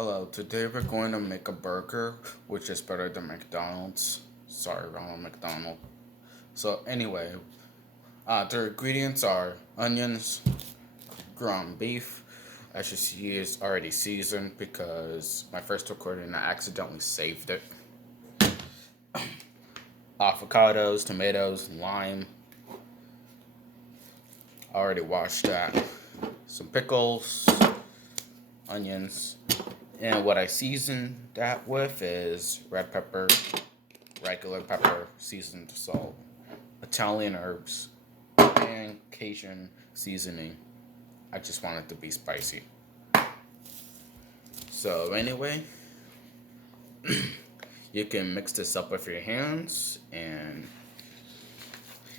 Hello, today we're going to make a burger, which is better than McDonald's. Sorry, Ronald McDonald. So anyway, the ingredients are onions, ground beef. As you see, it's already seasoned because my first recording I accidentally saved it. Avocados, tomatoes, lime. I already washed that. Some pickles, onions, and what I seasoned that with is red pepper, regular pepper, seasoned salt, Italian herbs, and Cajun seasoning. I just want it to be spicy. So anyway, you can mix this up with your hands and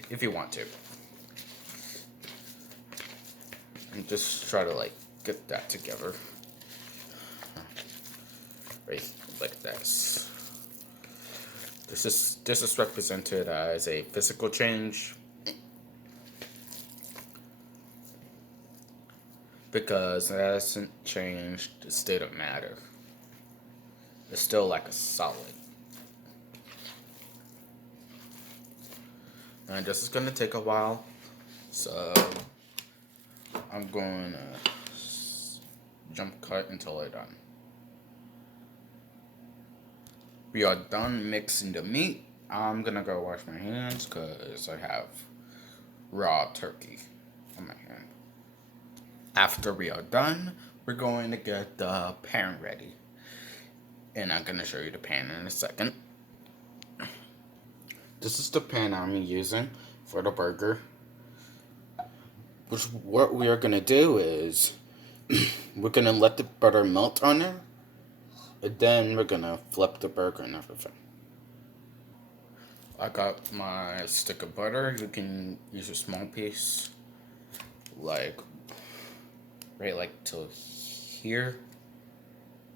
if you want to. And just try to get that together. Right, like this. This is represented as a physical change because it hasn't changed the state of matter. It's still like a solid. And this is gonna take a while, so I'm going to jump cut until I'm done. We are done mixing the meat. I'm gonna go wash my hands because I have raw turkey on my hand. After we are done, we're going to get the pan ready. And I'm gonna show you the pan in a second. This is the pan I'm using for the burger. Which what we are gonna do is we're gonna let the butter melt on it, and then we're gonna flip the burger and everything. I got my stick of butter. You can use a small piece, like right like till here,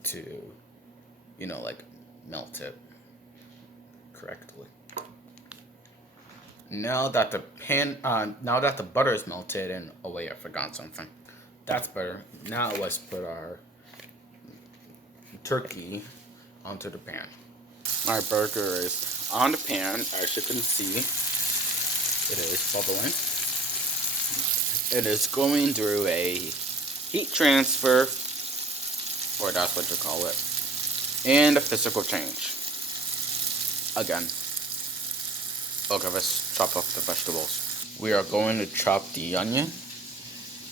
to melt it correctly. Now that the butter is melted, and oh wait, I forgot something. That's better. Now let's put our turkey onto the pan. My burger is on the pan, as you can see. It is bubbling. It is going through a heat transfer, or that's what you call it, and a physical change. Again. Okay, let's chop up the vegetables. We are going to chop the onion.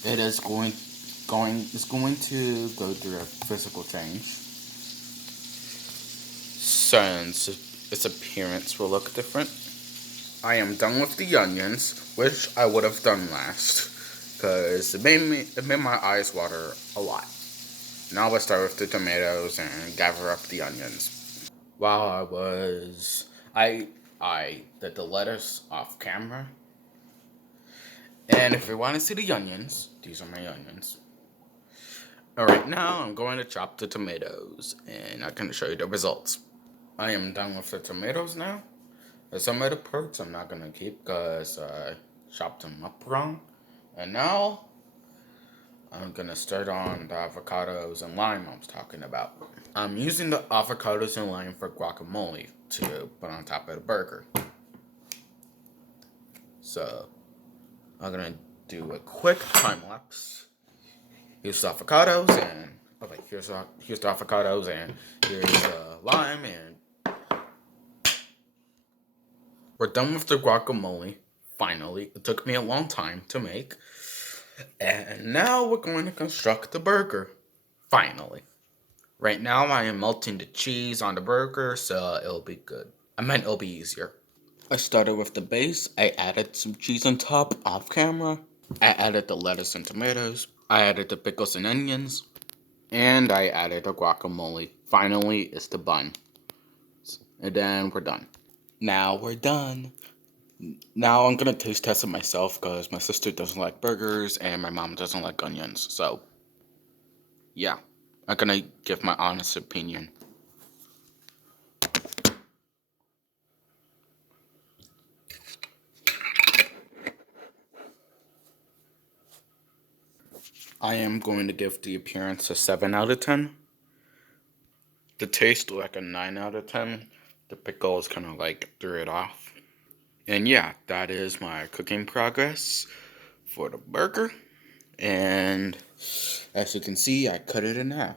It is going to go through a physical change, since its appearance will look different. I am done with the onions, which I would have done last, because it made my eyes water a lot. Now let's start with the tomatoes and gather up the onions. While I did the lettuce off camera, and if you want to see the onions, these are my onions. Alright, now I'm going to chop the tomatoes, and I can show you the results. I am done with the tomatoes now. Some of the perks I'm not going to keep because I chopped them up wrong. And now, I'm going to start on the avocados and lime I was talking about. I'm using the avocados and lime for guacamole to put on top of the burger. So, I'm going to do a quick time lapse. Here's the avocados and here's the avocados and here's the lime, and we're done with the guacamole. Finally, it took me a long time to make, and now we're going to construct the burger. Finally, right now I am melting the cheese on the burger, so it'll be good. I meant it'll be easier. I started with the base. I added some cheese on top off camera. I added the lettuce and tomatoes. I added the pickles and onions. And I added the guacamole. Finally, it's the bun. And then we're done. Now we're done. Now I'm gonna taste test it myself because my sister doesn't like burgers and my mom doesn't like onions. So, yeah. I'm gonna give my honest opinion. I am going to give the appearance a 7 out of 10. The taste like a 9 out of 10. The pickle is kind of like threw it off. And yeah, that is my cooking progress for the burger. And as you can see, I cut it in half.